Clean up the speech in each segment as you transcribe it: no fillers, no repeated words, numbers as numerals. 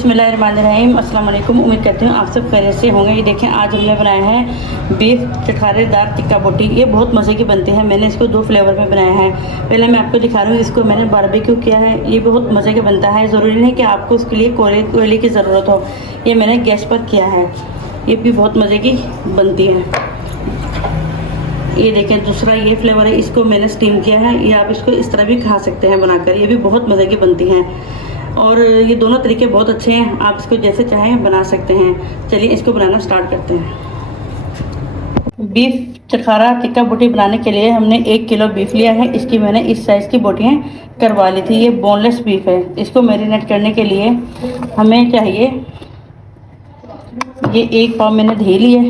बिस्मिल्लाहिर्रहमानिर्रहीम। अस्सलाम वालेकुम। उम्मीद करती हूँ आप सब खैरियत से होंगे। ये देखें, आज हमने बनाया है बीफ चटखारेदार टिक्का बोटी। ये बहुत मज़े की बनती है। मैंने इसको 2 फ्लेवर में बनाया है। पहले मैं आपको दिखा रही हूँ, इसको मैंने बारबेक्यू किया है। ये बहुत मज़े का बनता है। ज़रूरी नहीं कि आपको उसके लिए कोयले की ज़रूरत हो। ये मैंने गैस पर किया है। ये भी बहुत मज़े की बनती है। ये देखें, दूसरा ये फ्लेवर है, इसको मैंने स्टीम किया है। ये आप इसको इस तरह भी खा सकते हैं बनाकर। ये भी बहुत मज़े की बनती हैं और ये दोनों तरीके बहुत अच्छे हैं। आप इसको जैसे चाहें बना सकते हैं। चलिए इसको बनाना स्टार्ट करते हैं। बीफ चटखारा टिक्का बोटी बनाने के लिए हमने 1 किलो बीफ लिया है। इसकी मैंने इस साइज़ की बोटियाँ करवा ली थी। ये बोनलेस बीफ है। इसको मैरिनेट करने के लिए हमें चाहिए, ये 1 पाव मैंने दही ली है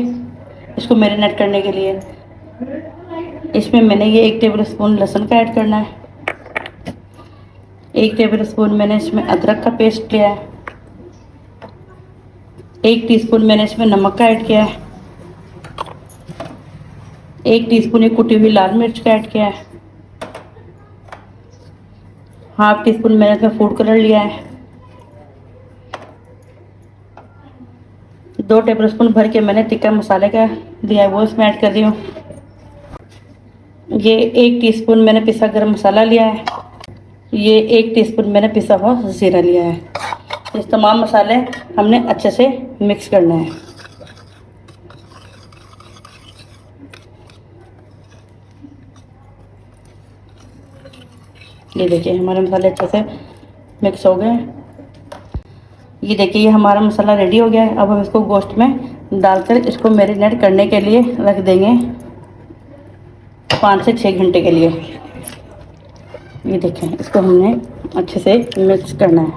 इसको मैरिनेट करने के लिए। इसमें मैंने ये 1 टेबल स्पून लहसुन का ऐड करना है। 1 टेबल स्पून मैंने इसमें अदरक का पेस्ट लिया है। 1 टीस्पून मैंने इसमें नमक का ऐड किया है। 1 टीस्पून ये कुटी हुई लाल मिर्च का ऐड किया है। हाफ टीस्पून मैंने इसमें फूड कलर लिया है। 2 टेबल स्पून भर के मैंने टिक्का मसाले का दिया है, वो इसमें ऐड कर रही हूँ। ये 1 टीस्पून मैंने पिसा गरम मसाला लिया है। ये 1 टीस्पून मैंने पिसा हुआ ज़ीरा लिया है। इस तमाम मसाले हमने अच्छे से मिक्स करना है। ये देखिए, हमारे मसाले अच्छे से मिक्स हो गए। ये देखिए, ये हमारा मसाला रेडी हो गया है। अब हम इसको गोश्त में डालकर इसको मैरिनेट करने के लिए रख देंगे 5 से 6 घंटे के लिए। ये देखें, इसको हमने अच्छे से मिक्स करना है।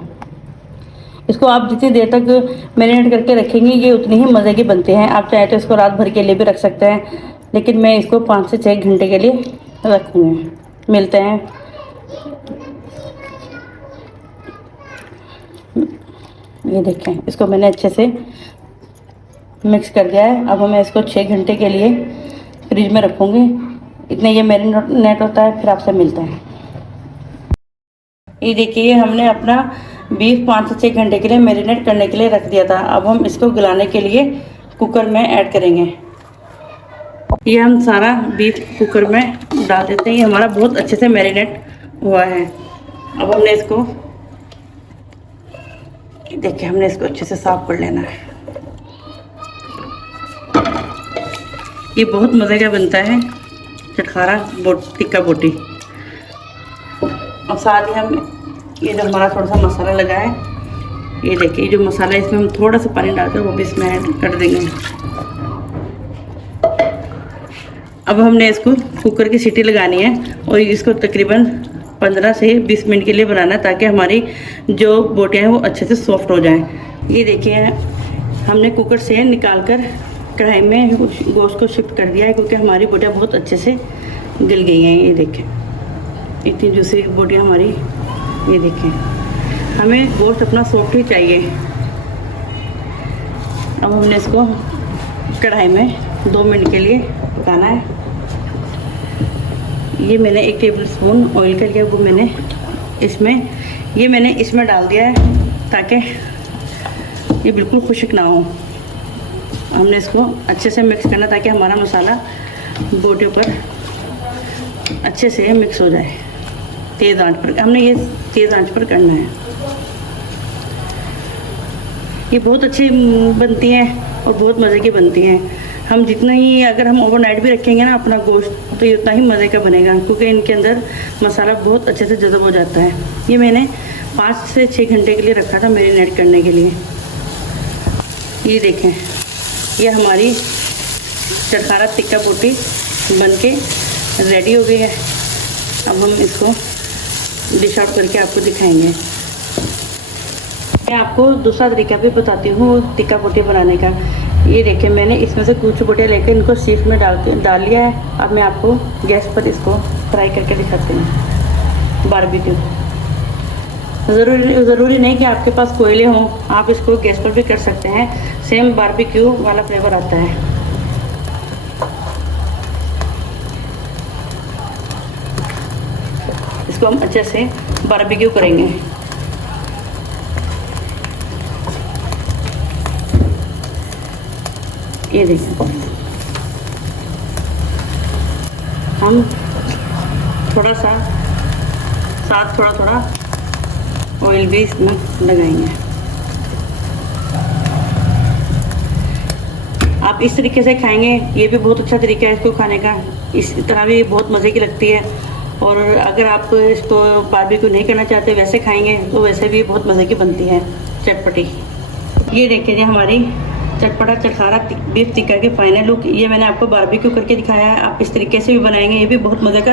इसको आप जितनी देर तक मैरिनेट करके रखेंगे, ये उतनी ही मज़े की बनते हैं। आप चाहे तो इसको रात भर के लिए भी रख सकते हैं, लेकिन मैं इसको 5 से 6 घंटे के लिए रखूँगी। मिलते हैं। ये देखें, इसको मैंने अच्छे से मिक्स कर दिया है। अब मैं इसको 6 घंटे के लिए फ्रिज में रखूँगी। इतने ये मैरिनेट होता है, फिर आपसे मिलता है। ये देखिए, हमने अपना बीफ 5 से 6 घंटे के लिए मैरिनेट करने के लिए रख दिया था। अब हम इसको गलाने के लिए कुकर में ऐड करेंगे। ये हम सारा बीफ कुकर में डाल देते हैं। ये हमारा बहुत अच्छे से मैरिनेट हुआ है। अब हमने इसको, देखिए, हमने इसको अच्छे से साफ कर लेना है। ये बहुत मज़े का बनता है चटखारा टिक्का बोटी। और साथ ही हम ये जो हमारा थोड़ा सा मसाला लगा है, ये देखिए, जो मसाला, इसमें हम थोड़ा सा पानी डालकर वो भी इसमें ऐड कर देंगे। अब हमने इसको कुकर की सीटी लगानी है और इसको तकरीबन 15 से 20 मिनट के लिए बनाना है, ताकि हमारी जो बोटियाँ हैं वो अच्छे से सॉफ्ट हो जाएं। ये देखिए, हमने कुकर से निकाल कर कढ़ाई में गोश्त को शिफ्ट कर दिया है, क्योंकि हमारी बोटियाँ बहुत अच्छे से गल गई हैं। ये देखें, इतनी दूसरी बोटियाँ हमारी। ये देखें, हमें गोश्त अपना सॉफ्ट ही चाहिए। अब हमने इसको कढ़ाई में 2 मिनट के लिए पकाना है। ये मैंने 1 टेबल स्पून ऑयल का लिया, वो मैंने इसमें डाल दिया है, ताकि ये बिल्कुल खुश्क ना हो। हमने इसको अच्छे से मिक्स करना, ताकि हमारा मसाला बोटियों पर अच्छे से मिक्स हो जाए। तेज़ आंच पर हमने ये तेज़ आंच पर करना है। ये बहुत अच्छी बनती हैं और बहुत मज़े की बनती हैं। हम जितना ही, अगर हम ओवरनाइट भी रखेंगे ना अपना गोश्त, तो ये उतना ही मज़े का बनेगा, क्योंकि इनके अंदर मसाला बहुत अच्छे से जज़ब हो जाता है। ये मैंने 5 से 6 घंटे के लिए रखा था मैरिनेट करने के लिए। ये देखें, ये हमारी चटखारा टिक्का बोटी बनके रेडी हो गई है। अब हम इसको डिश आउट करके आपको दिखाएंगे। मैं आपको दूसरा तरीका भी बताती हूँ टिक्का बोटी बनाने का। ये देखिए, मैंने इसमें से कुछ बोटियाँ लेकर इनको सीख में डाल लिया है। अब मैं आपको गैस पर इसको फ्राई करके दिखाती हूँ। बारबेक्यू ज़रूरी नहीं कि आपके पास कोयले हों, आप इसको गैस पर भी कर सकते हैं। सेम बारबेक्यू वाला फ्लेवर आता है। इसको हम अच्छे से बारबेक्यू करेंगे। ये देखिए, हम थोड़ा सा साथ थोड़ा थोड़ा ऑयल भी इसमें लगाएंगे। आप इस तरीके से खाएंगे, ये भी बहुत अच्छा तरीका है इसको खाने का। इस तरह भी बहुत मज़े की लगती है। और अगर आप इसको बारबेक्यू नहीं करना चाहते, वैसे खाएंगे तो वैसे भी बहुत मज़े की बनती है, चटपटी। ये देखिए जी हमारी चटपटा चटखारा बीफ टिक्का की फाइनल लुक। ये मैंने आपको बारबेक्यू करके दिखाया है। आप इस तरीके से भी बनाएंगे, ये भी बहुत मज़े का,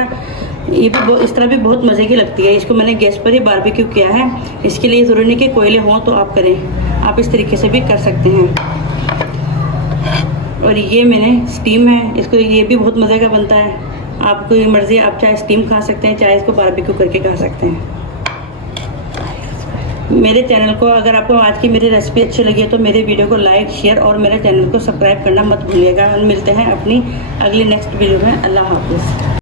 ये भी इस तरह भी बहुत मज़े की लगती है। इसको मैंने गैस पर ही बारबेक्यू किया है। इसके लिए ज़रूरी नहीं कि कोयले हों तो आप करें, आप इस तरीके से भी कर सकते हैं। और ये मैंने स्टीम है, इसको ये भी बहुत मज़े का बनता है। आपकी मर्ज़ी, आप चाहे स्टीम खा सकते हैं, चाहे इसको बारबेक्यू करके खा सकते हैं। मेरे चैनल को, अगर आपको आज की मेरी रेसिपी अच्छी लगी है तो मेरे वीडियो को लाइक, शेयर और मेरे चैनल को सब्सक्राइब करना मत भूलिएगा। मिलते हैं अपनी अगली नेक्स्ट वीडियो में। अल्लाह हाफ़िज़।